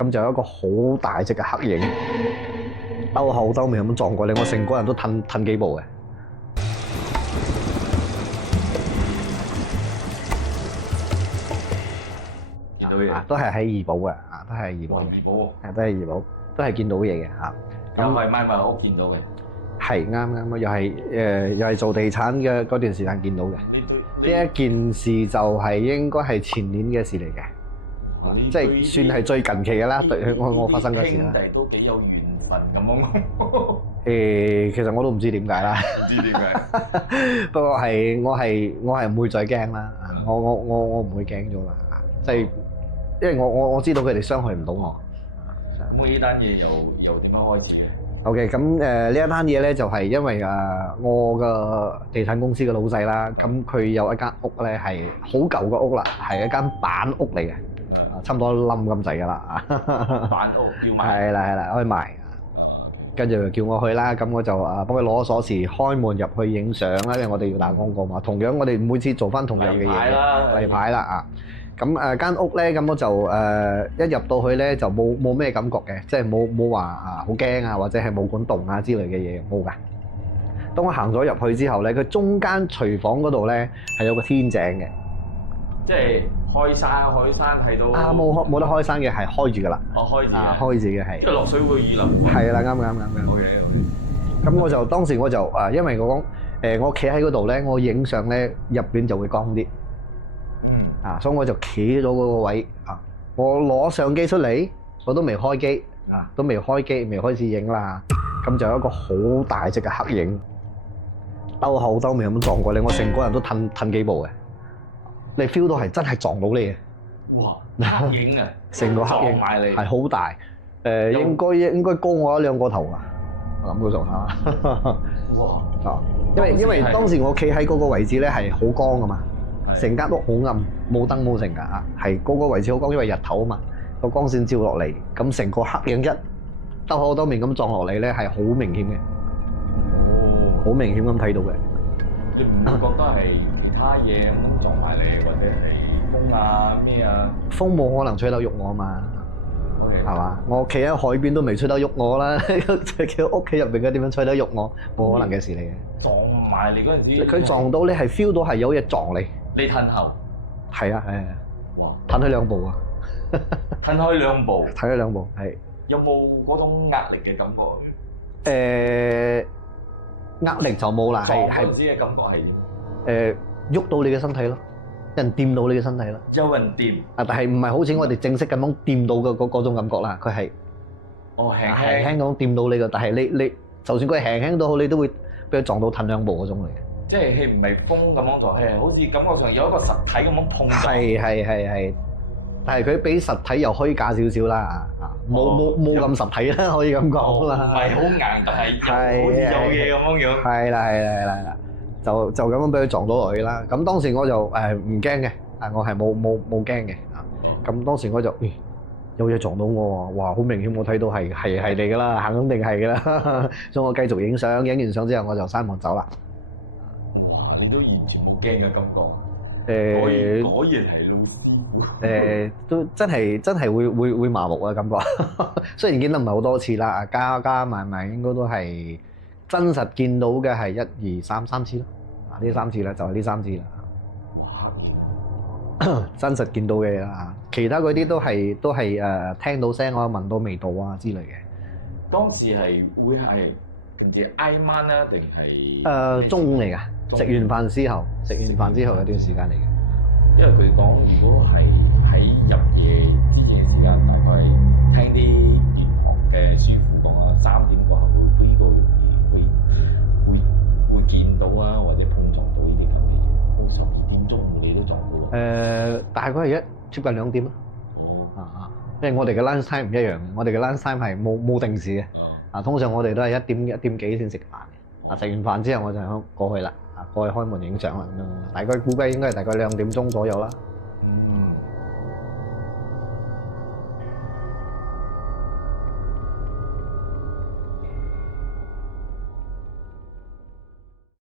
咁就有一個好大隻嘅黑影兜口兜面咁撞過嚟，我成個人都褪幾步嘅。見到嘢，都係喺怡保嘅，都係怡保嘅，怡保喎，都係怡保，都係見到嘢嘅嚇。又係買賣屋見到嘅，係啱，又係做地產嘅嗰段時間見到嘅。呢一件事就係應該係前年嘅事嚟嘅，即係算係最近期嘅啦。對我發生嘅事啦。兄弟都幾有緣分咁樣。其實我都唔知點解啦。唔知點解。不過我係唔會再驚啦。我唔會驚咗啦。即係因為我知道佢哋傷害唔到我。咁呢單嘢又點樣開始嘅？OK， 咁呢一單嘢咧就係因為我個地產公司嘅老細啦，咁佢有一間屋咧係好舊嘅屋啦，係一間板屋嚟嘅，差唔多冧咁滯㗎啦。板屋要賣。係啦，可以賣。跟住叫我去啦，咁我就幫佢攞鎖匙開門入去影相啦，因為我哋要打廣告嘛。同樣我哋每次做翻同樣嘅嘢，例牌啦。咁間屋咧，咁我就一入到去咧就冇咩感覺嘅，即係冇話好驚啊，或者係冇管動啊之類嘅嘢冇㗎。當我行咗入去之後咧，佢中間廚房嗰度咧係有個天井嘅，即係開山睇到。冇得開山嘅，係開住㗎啦。開住。開住嘅係。即係落水會雨淋。係啦，啱。OK。咁當時我就因為我企喺嗰度咧，我影相咧入邊就會光啲。所以我就企咗嗰個位我攞相機出嚟，我都未開機未開始影啦。咁就有一個好大隻嘅黑影兜口兜面咁撞過嚟，我成個人都褪幾步嘅。你 feel 到係真係撞到你嘅。哇！黑影啊！成個黑影撞埋你係好大，應該高我1-2個頭啊！我諗到上下。哇！因為當時我企喺嗰個位置咧係好光㗎嘛。成間屋好暗，冇燈冇成㗎嚇，係嗰個位置好光，因為日頭啊嘛，個光線照落嚟，咁成個黑影一兜口兜面咁撞落嚟咧，係好明顯嘅，好明顯咁睇到嘅。你唔會覺得係其他嘢咁撞埋你，或者係風啊咩啊？風冇可能吹得喐我啊嘛， OK，係嘛？我企喺海邊都未吹得喐我啦，企喺屋企入邊嘅點樣吹得喐我？冇可能嘅事嚟嘅。撞埋你嗰陣時，佢撞到你係 feel 到係有嘢撞你。你褪後，係啊，哇！褪開2步啊，褪開2步，褪開2步，係。有冇嗰種壓力嘅感覺？壓力就冇啦，撞嗰陣時嘅感覺係點？喐到你嘅身體咯，有人掂到你嘅身體咯。有人掂。但係唔係好似我哋正式咁樣掂到嘅嗰種感覺啦，佢係輕輕咁掂到你嘅，但係你就算佢輕輕都好，你都會俾佢撞到褪2步嗰種嚟嘅。即係唔係風咁樣撞，係好似感覺上有一個實體咁樣碰撞。係，但係佢比實體又虛假少少啦，冇咁實體啦，可以咁講啦。唔係好硬，但係好似有嘢咁樣。係啦，就咁樣俾佢撞到落去啦。咁當時我就唔驚嘅，我係冇驚嘅。咁當時我就有嘢撞到我喎，哇！好明顯我睇到係你㗎啦，肯定係㗎啦。所以我繼續影相，影完相之後我就閂門走啦。哇！你都完全冇驚嘅感覺。果然係老師。都真係會麻木嘅感覺。雖然見得唔係好多次啦，加埋應該都係真實見到嘅係1、2、3次咯。呢3次啦，就係呢3次啦。哇！真實見到嘅啦，其他嗰啲都係聽到聲啊、聞到味道啊之類嘅。當時係會係唔知挨晚啦，定係中午嚟㗎？食完飯之後有段時間嚟嘅。因為佢講，如果係喺入夜之夜時間，大概聽啲玄學嘅師傅講啊，3點過後會呢個會見到啊，或者碰撞到呢啲咁嘅嘢。到12點鐘你都撞到。大概係接近2點咯。因為我哋嘅 lunch time 唔一樣，我哋嘅 lunch time 係冇定時嘅。通常我哋都係1點幾先食飯。食完飯之後我就過去啦。過去開門影相啦，咁樣大概估計應該係大概2點鐘左右啦。